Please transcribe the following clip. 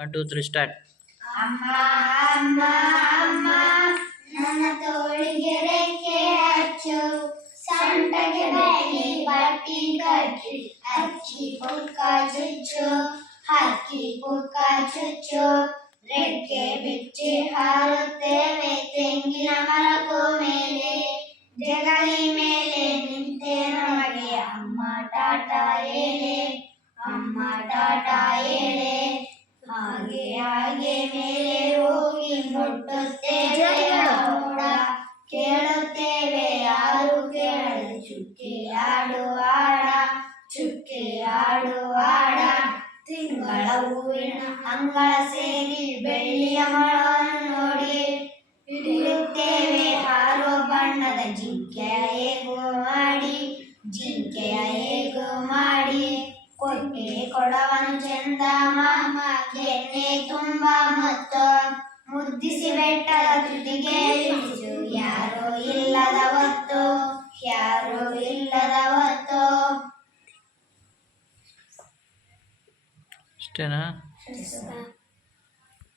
1 2 3 start. ಅಮ್ಮ ಅಮ್ಮ ಅಮ್ಮ ನನ್ನ ತೋಳಿಗೆ ರೆಕ್ಕೆ ಹಚ್ಚು, ಸೊಂಟಗೆ ಬೆಳ್ಳಿ ಬಟ್ಟಿ ಕಟ್ಟಿ, ಅಕ್ಕಿ ಪುಕ್ಕ ಚುಚ್ಚು, ಹಕ್ಕಿ ಪುಕ್ಕ ಚುಚ್ಚು. ರೆಕ್ಕೆ ಬಿಚ್ಚಿ ಹಾರುತ್ತೇವೆ ತೆಂಗಿನ ಮರಕ್ಕೂ ಮೇಲೆ, ಜಗಲಿ ಮೇಲೆ ನಿಂತೆ ನಮಗೆ ಅಮ್ಮ ಟಾಟಾ ಹೇಳೆ, ಅಮ್ಮ ಟಾಟಾ ಹೇಳೆ. ಹಾಗೆ ಹಾಗೆ ಮೇಲೆ ಹೋಗಿ ಮುಟ್ಟುತ್ತೇವೆ ಮೋಡ, ಕೇಳುತ್ತೇವೆ ಯಾರು ಕೇಳದೆ ಚುಕ್ಕೆ ಆಡುವಾಡ, ಚುಕ್ಕೆ ಆಡುವಾಡ. ತಿಂಗಳ ಹೂವಿನ ಅಂಗಳ ಸೇರಿ ಬೆಳ್ಳಿಯ ಮೊಳವನ್ನು ನೋಡಿ, ಹಿಡಿಯುತ್ತೇವೆ ಹಾರೋ ಬಣ್ಣದ ಜಿಂಕೆಯ ಹೇಗೂ ಮಾಡಿ, ಜಿಂಕೆಯ ಹೇಗೂ ಮಾಡಿ. ಕೊಟ್ಟೆ ಕೊಡವನು ಚಂದ ಮಾಮ ಕೆನ್ನೆ ತುಂಬ ಮತ್ತು, ಮುದ್ದಿಸಿ ಬೆಟ್ಟದ ತುದಿಗೆ ಇಳಿಸು ಯಾರೋ ಇಲ್ಲದ ಹೊತ್ತು, ಯಾರೋ ಇಲ್ಲದ ಹೊತ್ತು. ಅಷ್ಟೇನಾ?